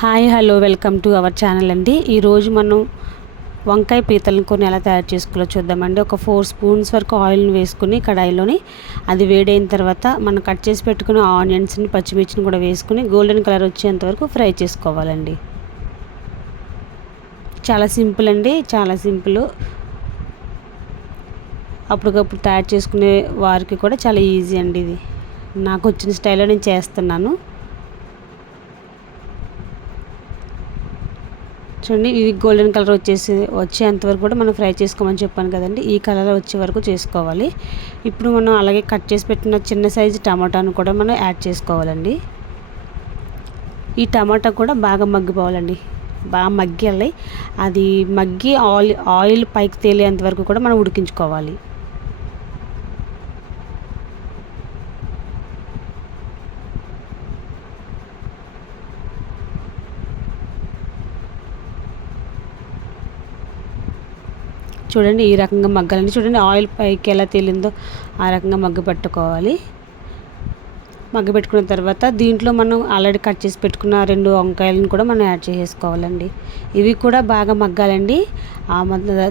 Hi hello welcome to our channel అండి. ఈరోజు మనం వంకాయ పీతలను కొన్ని ఎలా తయారు చేసుకోవాలో చూద్దామండి. ఒక ఫోర్ స్పూన్స్ వరకు ఆయిల్ని వేసుకుని కడాయిలోని అది వేడైన తర్వాత మనం కట్ చేసి పెట్టుకున్న ఆనియన్స్ని పచ్చిమిర్చిని కూడా వేసుకుని గోల్డెన్ కలర్ వచ్చేంత వరకు ఫ్రై చేసుకోవాలండి. చాలా సింపుల్ అండి చాలా సింపుల్. అప్పటికప్పుడు తయారు చేసుకునే వారికి కూడా చాలా ఈజీ అండి ఇది. నాకు వచ్చిన స్టైల్లో నేను చేస్తున్నాను. చూడండి ఇది గోల్డెన్ కలర్ వచ్చేసి వచ్చేంత వరకు కూడా మనం ఫ్రై చేసుకోమని చెప్పాను కదండి. ఈ కలర్ వచ్చే వరకు చేసుకోవాలి. ఇప్పుడు మనం అలాగే కట్ చేసి పెట్టిన చిన్న సైజు టమాటాను కూడా మనం యాడ్ చేసుకోవాలండి. ఈ టమాటా కూడా బాగా మగ్గిపోవాలండి. బాగా మగ్గాలి. అది మగ్గి ఆయిల్ ఆయిల్ పైకి తేలేంత వరకు కూడా మనం ఉడికించుకోవాలి. చూడండి ఈ రకంగా మగ్గాలండి. చూడండి ఆయిల్ పైకి ఎలా తేలిందో ఆ రకంగా మగ్గ పెట్టుకోవాలి. మగ్గ పెట్టుకున్న తర్వాత దీంట్లో మనం ఆల్రెడీ కట్ చేసి పెట్టుకున్న రెండు వంకాయలను కూడా మనం యాడ్ చేసుకోవాలండి. ఇవి కూడా బాగా మగ్గాలండి. ఆ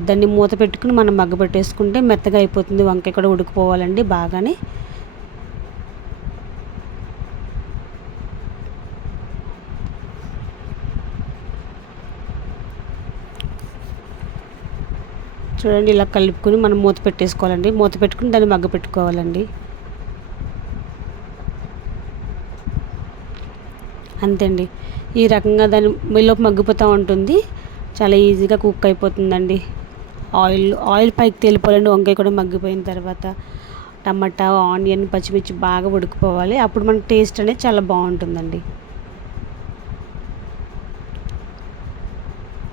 దాన్ని మూత పెట్టుకుని మనం మగ్గ పెట్టేసుకుంటే మెత్తగా అయిపోతుంది. వంకాయ కూడా ఉడికిపోవాలండి బాగానే. చూడండి ఇలా కలుపుకొని మనం మూత పెట్టేసుకోవాలండి. మూత పెట్టుకుని దాన్ని మగ్గ పెట్టుకోవాలండి. అంతే అండి ఈ రకంగా దాన్ని మీలోపు మగ్గిపోతూ ఉంటుంది. చాలా ఈజీగా కుక్ అయిపోతుందండి. ఆయిల్ ఆయిల్ పైకి తేలిపోవాలండి. వంకాయ కూడా మగ్గిపోయిన తర్వాత టమాటా ఆనియన్ పచ్చిమిర్చి బాగా ఉడికిపోవాలి. అప్పుడు మన టేస్ట్ అనేది చాలా బాగుంటుందండి.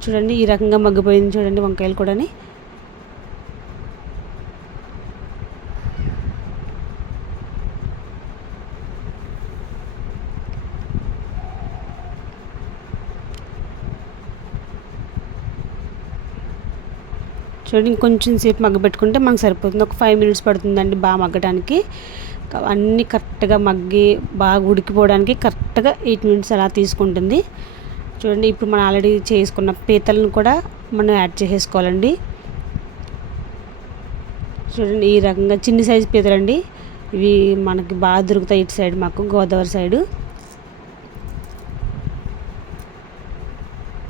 చూడండి ఈ రకంగా మగ్గిపోయింది చూడండి వంకాయలు కూడా చూడండి ఇంకొంచెం సేపు మగ్గబెట్టుకుంటే మనకు సరిపోతుంది. ఒక ఫైవ్ మినిట్స్ పడుతుందండి బాగా మగ్గడానికి అన్నీ కరెక్ట్గా మగ్గి బాగా ఉడికిపోవడానికి కరెక్ట్గా ఎయిట్ మినిట్స్ అలా తీసుకుంటుంది. చూడండి ఇప్పుడు మనం ఆల్రెడీ చేసుకున్న పీతలను కూడా మనం యాడ్ చేసేసుకోవాలండి. చూడండి ఈ రకంగా చిన్న సైజు పీతలండి. ఇవి మనకి బాగా దొరుకుతాయి ఇటు సైడ్ మాకు గోదావరి సైడు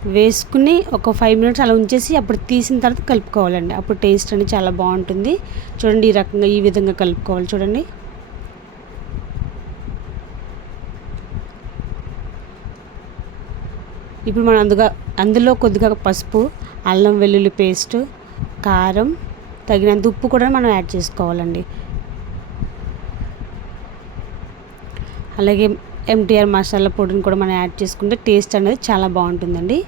వేసుకుని ఒక ఫైవ్ మినిట్స్ అలా ఉంచేసి అప్పుడు తీసిన తర్వాత కలుపుకోవాలండి. అప్పుడు టేస్ట్ అనేది చాలా బాగుంటుంది. చూడండి ఈ రకంగా ఈ విధంగా కలుపుకోవాలి చూడండి. ఇప్పుడు మనం అందుగా అందులో కొద్దిగా పసుపు అల్లం వెల్లుల్లి పేస్ట్ కారం తగినంత ఉప్పు కూడా మనం యాడ్ చేసుకోవాలండి. అలాగే ఎంటీఆర్ మసాలా పొడిని కూడా మనం యాడ్ చేసుకుంటే టేస్ట్ అనేది చాలా బాగుంటుందండి.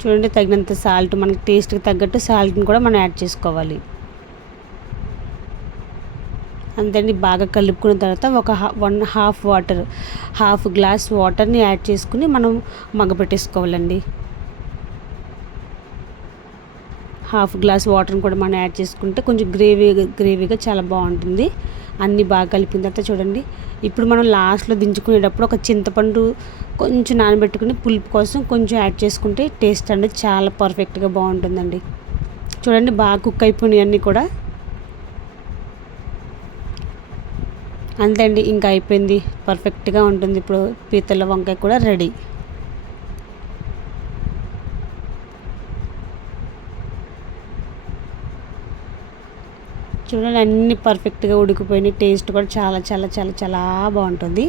చూడండి తగినంత సాల్ట్ మనకి టేస్ట్కి తగ్గట్టు సాల్ట్ని కూడా మనం యాడ్ చేసుకోవాలి. అంతేండి బాగా కలుపుకున్న తర్వాత ఒక one half water half glass వాటర్ని యాడ్ చేసుకుని మనం మగ్గపెట్టేసుకోవాలండి. హాఫ్ గ్లాస్ వాటర్ని కూడా మనం యాడ్ చేసుకుంటే కొంచెం గ్రేవీ గ్రేవీగా చాలా బాగుంటుంది. అన్నీ బాగా కలిపిన తర్వాత చూడండి. ఇప్పుడు మనం లాస్ట్లో దించుకునేటప్పుడు ఒక చింతపండు కొంచెం నానబెట్టుకుని పులుపు కోసం కొంచెం యాడ్ చేసుకుంటే టేస్ట్ అనేది చాలా పర్ఫెక్ట్గా బాగుంటుందండి. చూడండి బాగా కుక్ అయిపోయినాయి అన్నీ కూడా. అంతే అండి ఇంకా అయిపోయింది. పర్ఫెక్ట్గా ఉంటుంది ఇప్పుడు పీతల వంకాయ కూడా రెడీ. చూడండి అన్నీ పర్ఫెక్ట్గా ఉడికిపోయినాయి. టేస్ట్ కూడా చాలా చాలా చాలా చాలా బాగుంటుంది.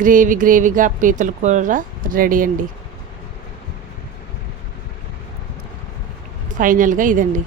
గ్రేవీ గ్రేవీగా పీతలు కూర రెడీ అండి. ఫైనల్గా ఇదండి.